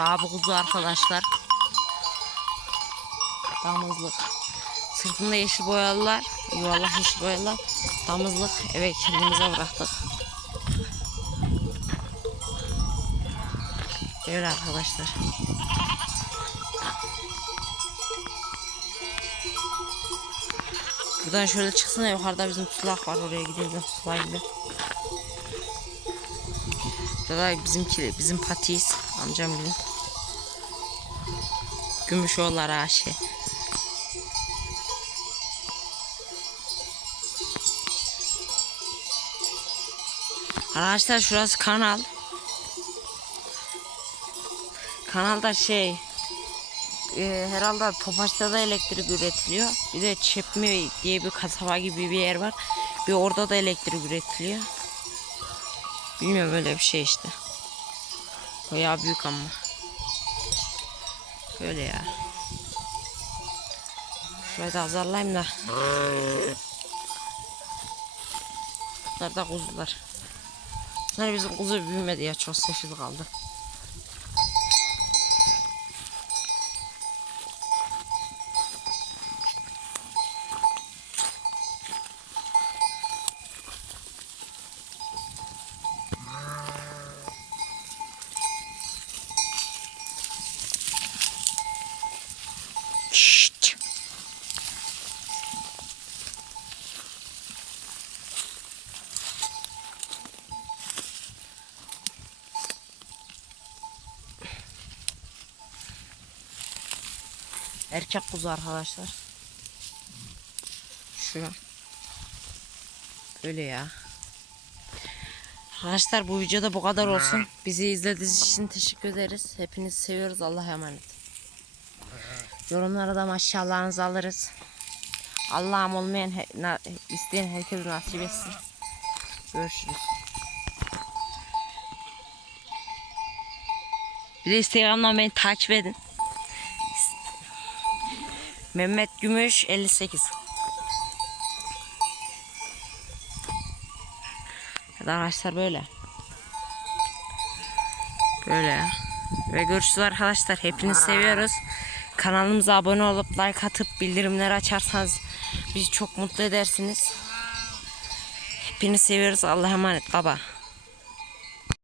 Daha bu kuzu arkadaşlar. Damızlık. Sırtında yeşil boyalılar. Yuvarlak yeşil boyalılar. Damızlık eve kendimize bıraktık. Böyle arkadaşlar. Buradan şöyle çıksana yukarıda bizim sulak var oraya gidelim sulayla. Burada bizimki bizim patiyiz amcam gibi. Gümüşoğullar aşı. Arkadaşlar şurası kanal. Kanalda şey e, herhalde Topaç'ta da elektrik üretiliyor. Bir de Çepmi diye bir kasaba gibi bir yer var. Bir orada da elektrik üretiliyor. Bilmiyorum öyle bir şey işte. Bayağı büyük ama. Böyle ya. Şurayı da azarlayayım da. Bunlar da kuzular. Bunlar bizim kuzu büyümedi ya çok sefil kaldı. Erkek kuzu arkadaşlar. Şu. Böyle ya. Arkadaşlar bu videoda bu kadar olsun. Bizi izlediğiniz için teşekkür ederiz. Hepinizi seviyoruz. Allah'a emanet. Yorumlara da maşallahınızı alırız. Allah'ım olmayan he- na- isteyen herkese nasip etsin. Görüşürüz. Bir de Instagram'dan beni takip edin. Mehmet Gümüş 58. Evet arkadaşlar böyle. Böyle. Ve görüşürüz arkadaşlar. Hepinizi seviyoruz. Kanalımıza abone olup like atıp bildirimleri açarsanız bizi çok mutlu edersiniz. Hepinizi seviyoruz. Allah'a emanet baba.